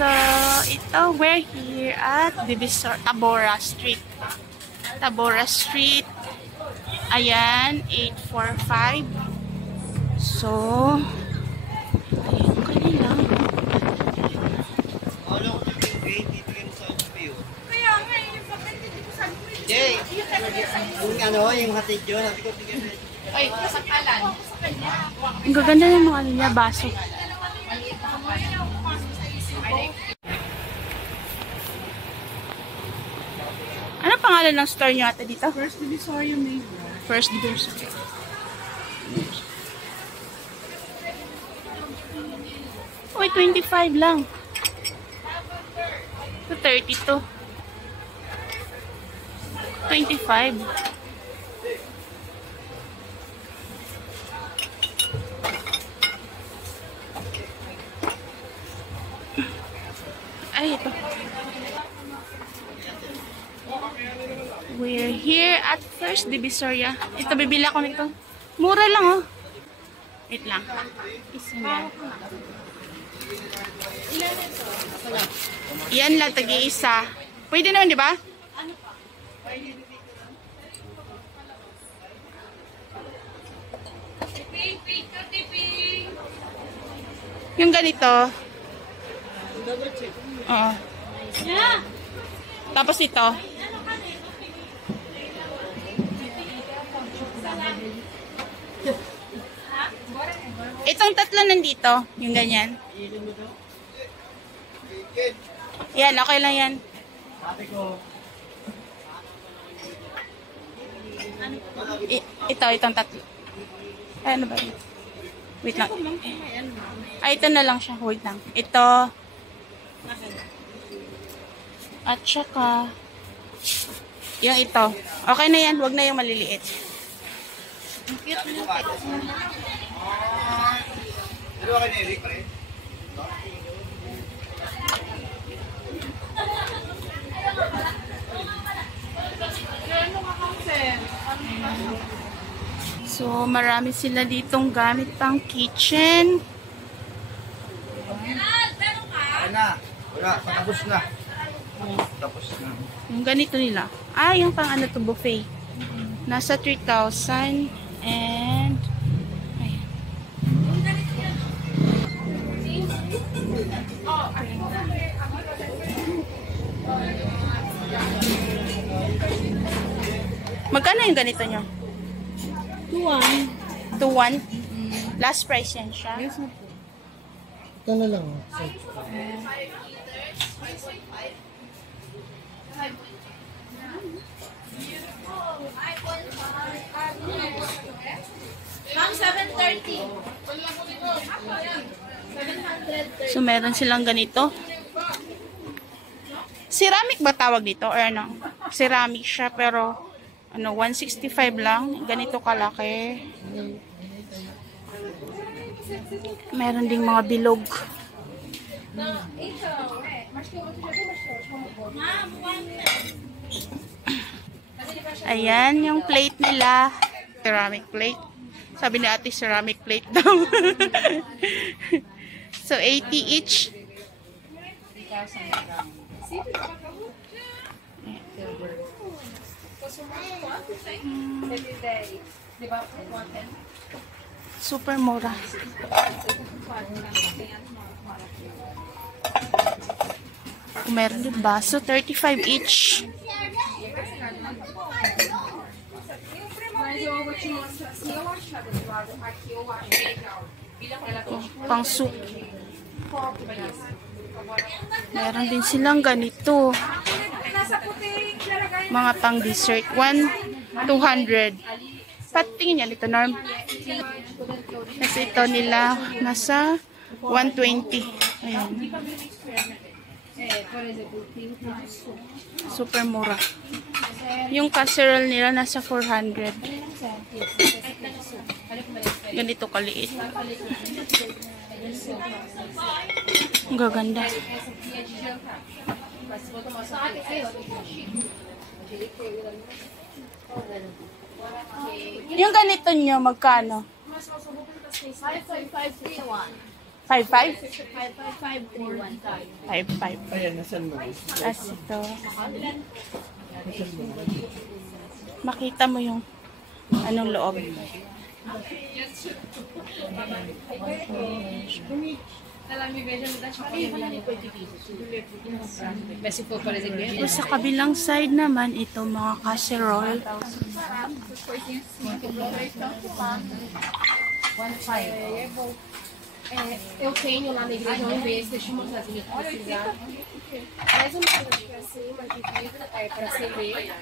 So, ito, we're here at Tabora Street. Tabora Street. Ayan, 845. So, ayan kanila. Yung hatid yun, sabi ko, tigil. Ay, kasakalan. Ang gaganda ng mga ano niya, baso. Ano pangalan ng store niyo ata dito? First Divisoria Mayor. First Divisoria. Uy, 25 lang. So, 32. 25. Ay, ito. We're here at First Divisoria. Ito, bibili ako nito. Mura lang, oh. Wait lang. Isa yan. Yan lang, tagi-isa. Pwede naman, di ba? Yung ganito. Oo. Tapos ito. Itong tatlo nandito. Yung ganyan. Yan, okay lang yan. Itong tatlo. Ay, ano ba yun? Wait lang. Ay, ito na lang siya. Wait lang. Ito. At saka yung ito. Okay na yan. Huwag na yung maliliit. Ang cute na. So, marami sila ditong gamit pang kitchen. Wala, tapos na. Tapos na. Yung ganito nila. Ah, yung pang ano to, buffet. Nasa 3,000 and ayan. Magkano yung ganito nyo? 2-1. 2,1? Last price yan siya? Yes, na po. Ito na lang. Ma'am, 730. So, meron silang ganito. Ceramic ba tawag dito? Or ano? Ceramic siya, pero ano, 165 lang. Ganito kalaki. Meron ding mga bilog. Ayan, yung plate nila. Ceramic plate. Sabi ni ate, ceramic plate daw. So, 80 each. Super mura. Meron din baso, 35 each. Pang soup. Meron din silang ganito. Mga pang dessert. 200. Patingin yan ito, Norm. Kasi ito nila nasa 120. Ayan. Super mura. Yung casserole nila nasa 400. Ganito kaliit. Ang gaganda. Yung ganito nyo, magkano? 5.531. 5-5? 55531. 5-5. Ayan, nasan mo? As ito. Makita mo yung anong loob. Tapos sa kabilang side naman, ito mga casserole. Eu tenho lá na igreja um desses, deixa eu mostrar se você precisar. Mais uma coisa pra cima, de vidro, pra acender.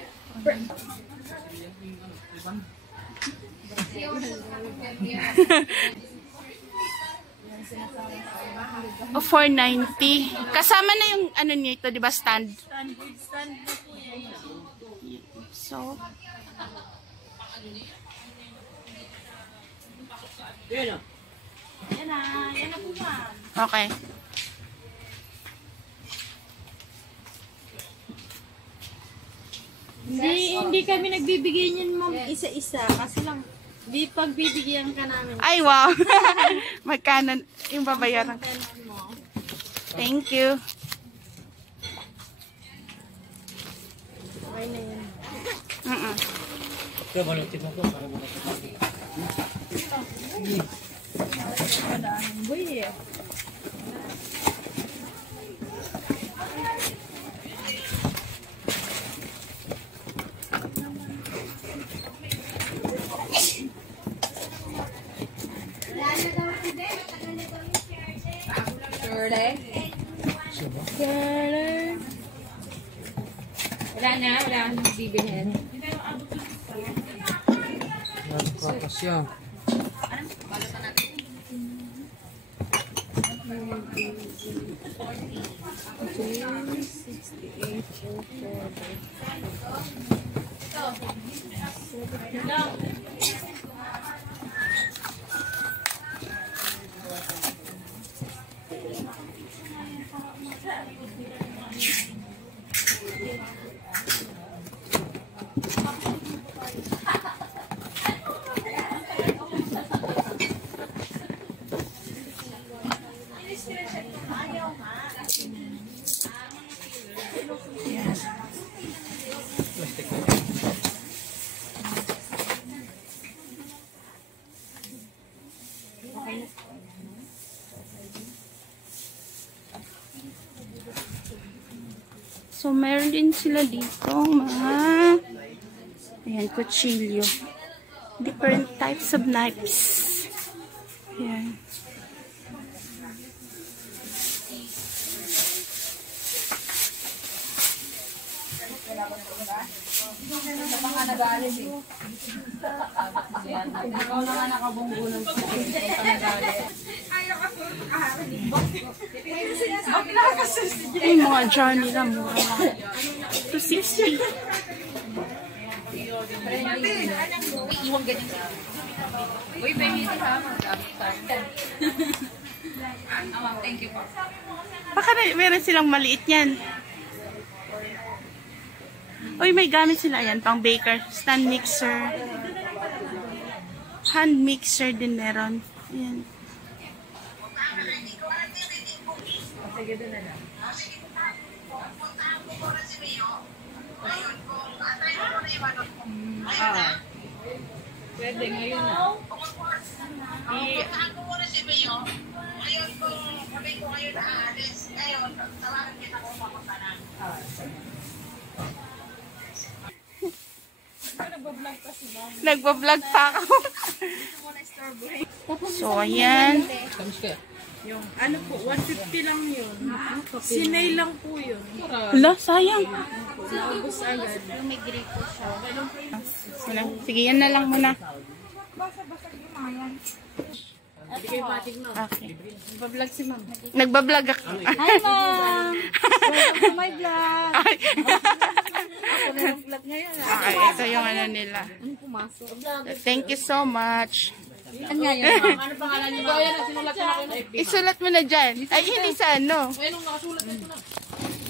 O 490. Kasama na yung ano niya ito, di ba? Stand. So, okay. Hindi kami nagbibigay niyan, ma'am, isa-isa. Kasi lang, di pagbibigyan ka namin. Ay, wow. Magkano yung babayaran? Thank you. Okay na yun. Wala na akong bibilhin. So, meron din sila dito mga ayan, kutsilyo. Different types of knives. Ayan. Ay, mga jar nila mura lang. 260. Uy, baby, ha? Thank you po. Baka meron silang maliit yan. Uy, may gamit sila yan. Pang baker. Stand mixer. Hand mixer din meron. Ayan. Pwede ngayon na. Puntahan ko muna si Mayo. Ngayon kung sabi ko ngayon na aalis, ngayon, tawagan kita kung mapunta na. Nagbablog pa ako. So, ayan. Yung ano po, 150 lang yun. Sinay lang po yun. Wala, sayang. Naubos agad. Sige, yan na lang muna. Bigay patig na. Okay. Bablog si ma'am. Nagbablog ako. Hi ma'am! Welcome to my vlog! Ay. Ako na yung vlog ngayon. Okay, ito yung ano nila. Ano pumasok? Thank you so much. Ano nga yun ma'am? Ano pangalan niyo ma'am? Sinulat ko na kayo na FB. Isulat mo na dyan. Ay, hindi sa ano. Ayun, nakasulat na ito na.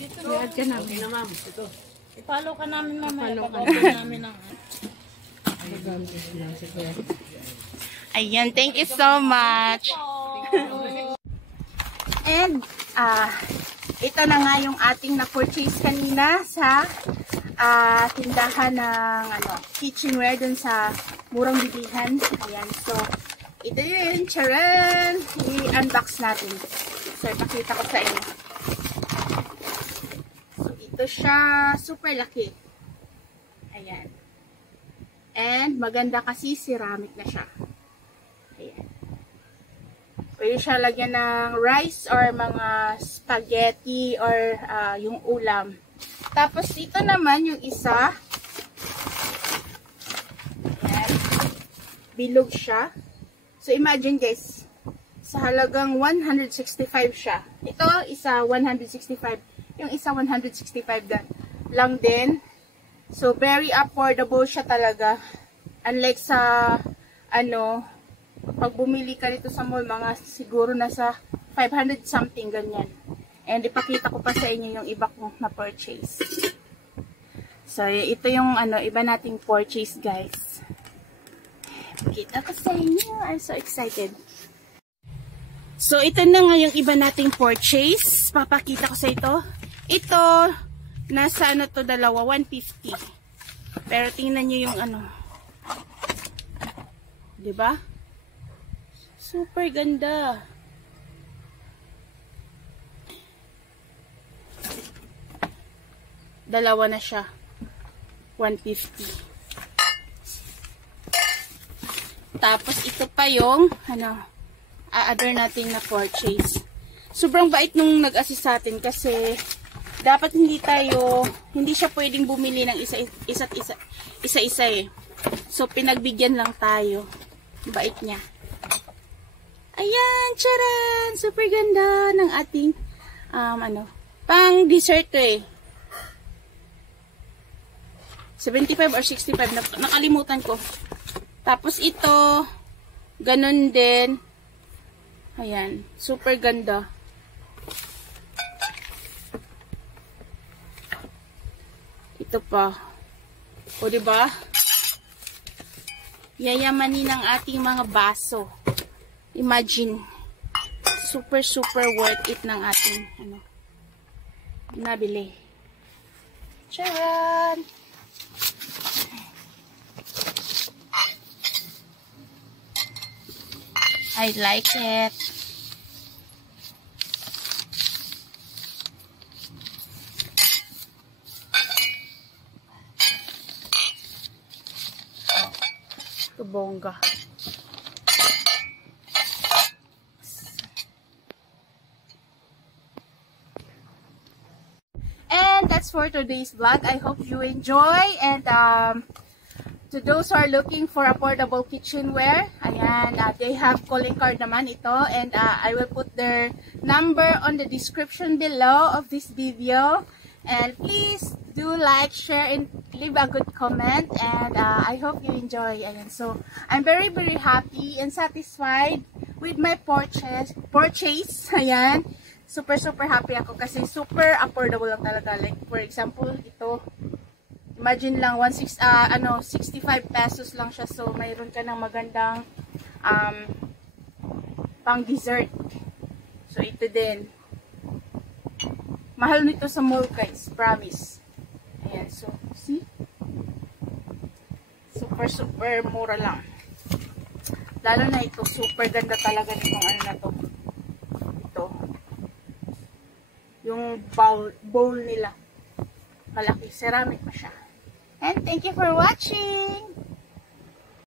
Sinulat ka namin. Okay na ma'am. Ito. I-follow ka namin mamaya. Pag-open namin ang... Ayan, thank you so much. And, ito na nga yung ating na-purchase kanina sa tindahan ng kitchenware dun sa murang bilihan. Ayan, so, ito yun, charan! I-unbox natin. So, ipakita ko sa inyo. So, ito siya, super laki. Ayan. And, maganda kasi ceramic na siya. Ayan. Pwede siya lagyan ng rice or mga spaghetti or yung ulam. Tapos, ito naman yung isa. Ayan. Bilog siya. So, imagine guys, sa halagang 165 siya. Ito, isa 165. Yung isa 165 lang din. So, very affordable siya talaga. Unlike sa, pag bumili ka dito sa mall, mga siguro nasa 500 something, ganyan. And ipakita ko pa sa inyo yung iba kong na-purchase. So, ito yung iba nating purchase, guys. Kita ko sa inyo. I'm so excited. So, ito na nga yung iba nating purchase. Papakita ko sa ito. Ito, nasa to, dalawa, 150. Pero tingnan nyo yung diba? Super ganda. Dalawa na siya. 150. Tapos, ito pa yung, other nating na purchase. Sobrang bait nung nag-assist sa atin kasi, dapat hindi siya pwedeng bumili ng isa-isa eh. So, pinagbigyan lang tayo. Bait niya. Ayan, charan! Super ganda ng ating, pang dessert to eh. 75 or 65, nakalimutan ko. Tapos ito, ganun din. Ayan, super ganda. Ito pa. O, diba? Yayamanin ng ating mga baso. Imagine. Super, super worth it ng ating, nabili. Charan! I like it. Ito bongga. And that's for today's vlog. I hope you enjoy. And to those who are looking for affordable kitchenware, ayan, they have calling card naman ito. And I will put their number on the description below of this video. And please do like, share, and leave a good comment. And I hope you enjoy. Ayan, so I'm very, very happy and satisfied with my purchase. Ayan, super, super happy ako kasi super affordable lang talaga. Like, for example, ito. Imagine lang, 65 pesos lang siya. So, mayroon ka ng magandang pang dessert. So, ito din. Mahal nito sa mall, guys. Promise. Ayan. So, see? Super, super mura lang. Lalo na ito. Super ganda talaga nitong na to. Ito. Yung bowl nila. Malaki. Ceramic pa siya. And thank you for watching!